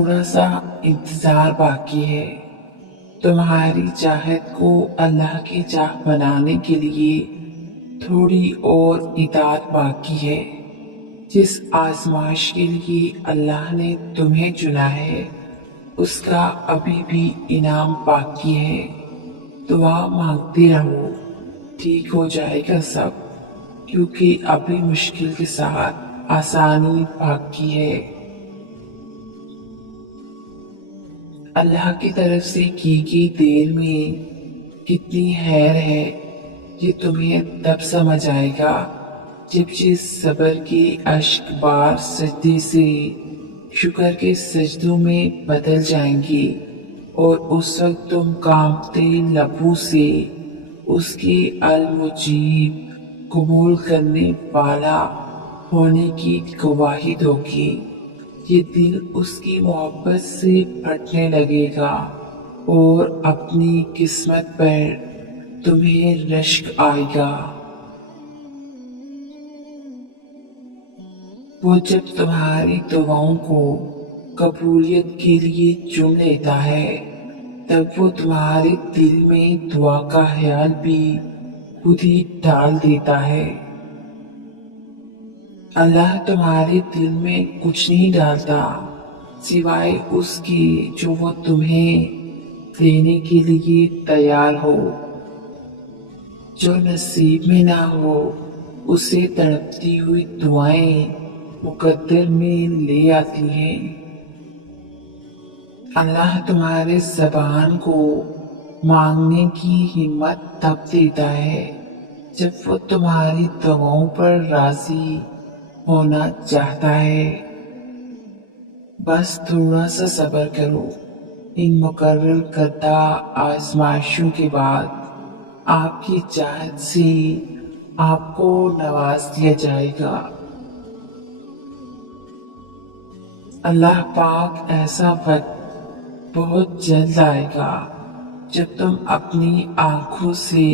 थोड़ा सा इंतजार बाकी है। तुम्हारी चाहत को अल्लाह की चाह बनाने के लिए थोड़ी और इताअत बाकी है। जिस आजमाइश के लिए अल्लाह ने तुम्हें चुना है उसका अभी भी इनाम बाकी है। दुआ मांगते रहो, ठीक हो जाएगा सब, क्योंकि अभी मुश्किल के साथ आसानी बाकी है। अल्लाह की तरफ से की गई देर में कितनी खैर है, ये तुम्हें तब समझ आएगा जब जिस सब्र के अश्क बार सजदे से शुक्र के सजदों में बदल जाएंगी और उस वक्त तुम कांपते लबों से उसके अल मुजीब कबूल करने वाला होने की गवाही दोगी। ये दिल उसकी मोहब्बत से फटने लगेगा और अपनी किस्मत पर तुम्हें रश्क आएगा। वो जब तुम्हारी दुआओं को कबूलियत के लिए चुन लेता है तब वो तुम्हारे दिल में दुआ का ख्याल भी खुद ही डाल देता है। अल्लाह तुम्हारे दिल में कुछ नहीं डालता सिवाय उसकी जो वो तुम्हें देने के लिए तैयार हो। जो नसीब में ना हो उसे तड़पती हुई दुआएं मुकद्दर में ले आती हैं। अल्लाह तुम्हारे ज़बान को मांगने की हिम्मत तब देता है जब वो तुम्हारी दुआओं पर राजी होना चाहता है। बस थोड़ा सा सब्र करो। इन मुकर्रर करदा आजमाइशों के बाद आपकी चाहत से आपको नवाज दिया जाएगा। अल्लाह पाक ऐसा वक्त बहुत जल्द आएगा जब तुम अपनी आंखों से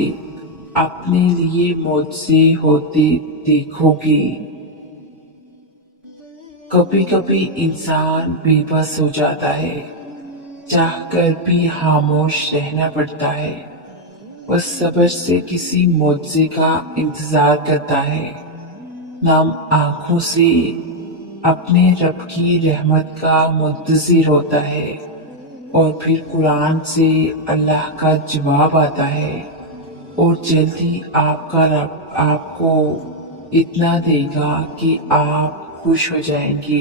अपने लिए मुझसे होते देखोगे। कभी कभी इंसान बेबस हो जाता है, चाहकर भी खामोश रहना पड़ता है। वह सब्र से किसी मुआवजे का इंतजार करता है, नम आंखों से अपने रब की रहमत का मुंतजिर होता है और फिर कुरान से अल्लाह का जवाब आता है और जल्दी आपका रब आपको इतना देगा कि आप खुश हो जाएंगे।